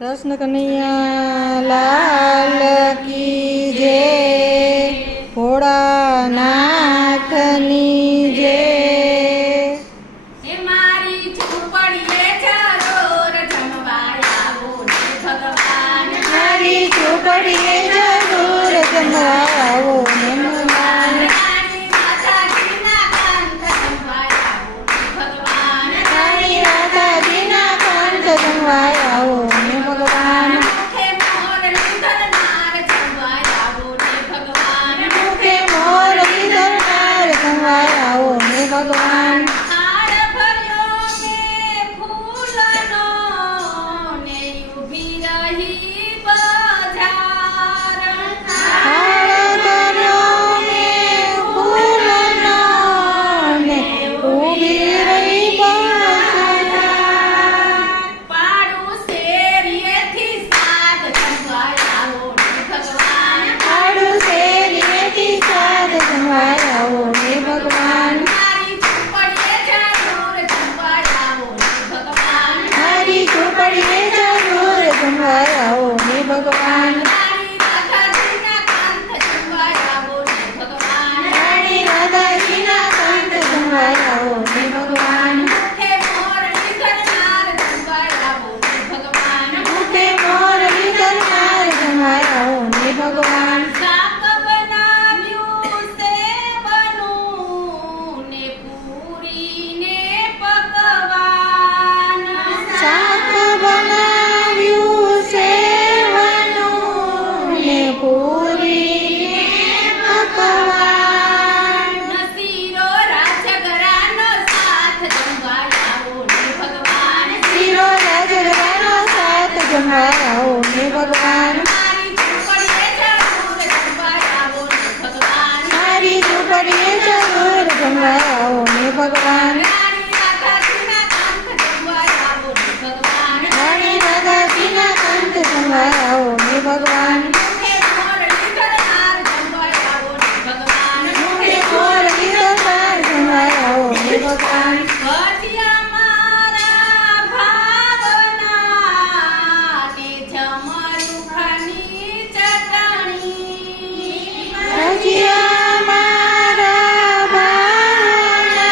કૃષ્ણ કનૈયા લાલ કી જય, ભોળાનાથની જય. મારી ઝૂંપડીએ જરૂર જમવા આવો ને ભગવાન. મારી ઝૂંપડીએ જરૂર જમવા આવો ને ભગવાન. રાણી માતાજીના કંઠ જમવા આવો ને ભગવાન. રાણી માતાજીના કંઠ જમવા આવો ને ભગવાન. મુખે મોરલી ધરનાર જમવા આવો ને ભગવાન. મુખે મોરલી ધરનાર જમવા આવો ને ભગવાન. હાર ભર્યો કે ફૂલનો ને ઊભી રહી બજાર. હાર કર્યો ને ફૂલનો ને ઊભી રહી બજાર. પાડું શેરીએથી સાદ જમવા આવો ને ભગવાન. આડું શેરીએથી સાદ જમવા આવો ને ભગવાન. મારી ઝૂંપડીએ જરૂર જમવા આવો ને ભગવાન. મારી ઝૂંપડીએ જરૂર જમવા આવો ને ભગવાન. રાણી રાધાજીના કંઠ જમવા આવો ને ભગવાન. રાણી રાધાજીના કંઠ જમવા આવો ને ભગવાન. મુખે મોરલી ધરનાર જમવા આવો ને ભગવાન. મુખે મોરલી ધરનાર જમવા આવો ને ભગવાન. શાક બનાવ્યું સેવનું ને પૂરીને પકવાન. શાક બનાવ્યું સેવનું ને પૂરી પકવાન. નસીરો રાજગરાનો સાથ જમવા આવો ને ભગવાન. શીરો રાજગરાનો સાથ જમવા આવો ને ભગવાન. મારી ઝૂંપડીએ જરૂર જમવા આવો ને ભગવાન. મારી ઝૂંપડીએ જરૂર જમવા આવો ને ભગવાન. રાણી રાધાજીના કંઠ જમવા આવો ને ભગવાન. રાણી રાધાજીના કંઠ જમવા આવો ને ભગવાન. મુખે મોરલી ધરનાર જમવા આવો ને ભગવાન. મુખે મોરલી ધરનાર જમવા આવો ને ભગવાન. ભજીયા મારા ભાવના ને જમરૂખની ચટણી. ભજીયા મારા ભાવના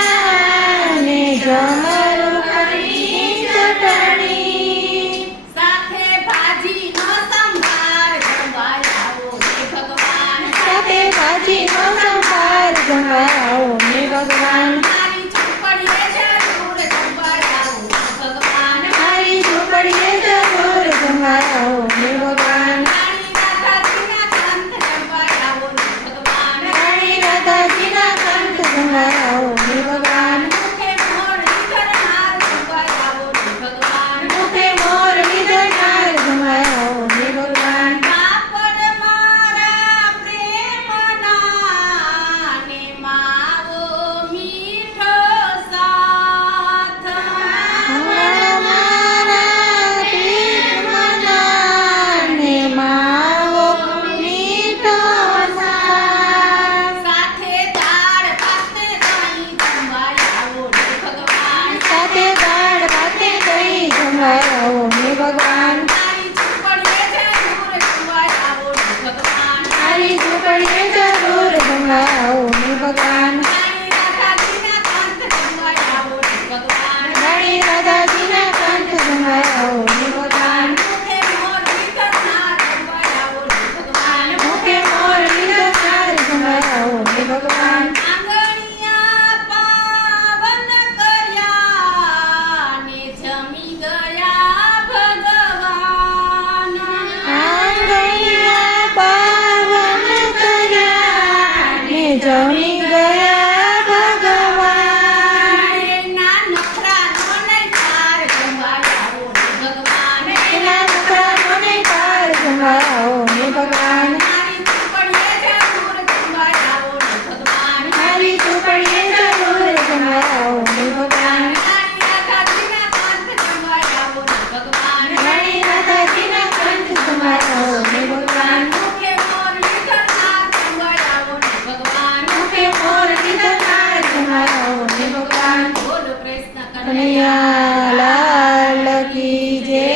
ને જમરૂખની ચટણી. સાથે ભાજીનો સંભાર જમવા આવો ને ભગવાન. સાથે ભાજીનો સંભાર જમવા આવો ને ભગવાન. મારી ઝૂંપડીએ જરૂર જમવા આવો ને ભગવાન. મારી ઝૂંપડીએ જરૂર જમવા આવો ને ભગવાન. રાણી રાધાજીના કંઠ જમવા આવો ને ભગવાન. રાણી રાધાજીના કંઠ જમવા આવો ને ભગવાન. મુખે મોરલી ધરનાર જમવા આવો ને ભગવાન. મુખે મોરલી ધરનાર જમવા આવો ને ભગવાન. કાપડ મારા પ્રેમના ને માવો મીઠો સાથ. મારા પ્રેમના ને માવો મીઠો સાથ. સાથે દાળ ભાત ને દહીં જમવા આવો ને ભગવાન. સાથે દાળ ભાતે દહીં જમવા આવો ને ભગવાન. મારી ઝૂંપડીએ જરૂર જમવા આવો ને ભગવાન. મારી ઝૂંપડીએ જરૂર જમવા આવો ને ભગવાન. રાણી રાધાજીના કંઠ જમવા આવો ને ભગવાન. રાણી રાધાજીના કંઠ જમવા આવો ને ભગવાન. મુખે મોરલી ધરનાર જમવા આવો ને ભગવાન. મુખે મોરલી ધરનાર જમવા આવો ને ભગવાન. આંગણિયા પાવન કર્યા ને જમી ગયા ભગવાન. આંગણિયા પાવન કર્યા ને જમી ગયા ભગવાન. એના નખરાનો નહીં પાર જમવા આવો ને ભગવાન. એના નખરાનો નહીં પાર જમવા આવો ને ભગવાન. મારી ઝૂંપડીએ જરૂર જમવા આવો ને ભગવાન. મારી ઝૂંપડીએ જરૂર જમવા આવો ને ભગવાન. રાણી રાધાજીના કંઠ જમવા આવો ને ભગવાન. રાણી રાધાજીના કંઠ જમવા આવો ને ભગવાન. મુખે મોરલી ધરનાર જમવા આવો ને ભગવાન. મુખે મોરલી ધરનાર જમવા આવો ને ભગવાન. બોલો કૃષ્ણ કનૈયા કનૈયા લાલ કી જય,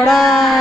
ખોળાય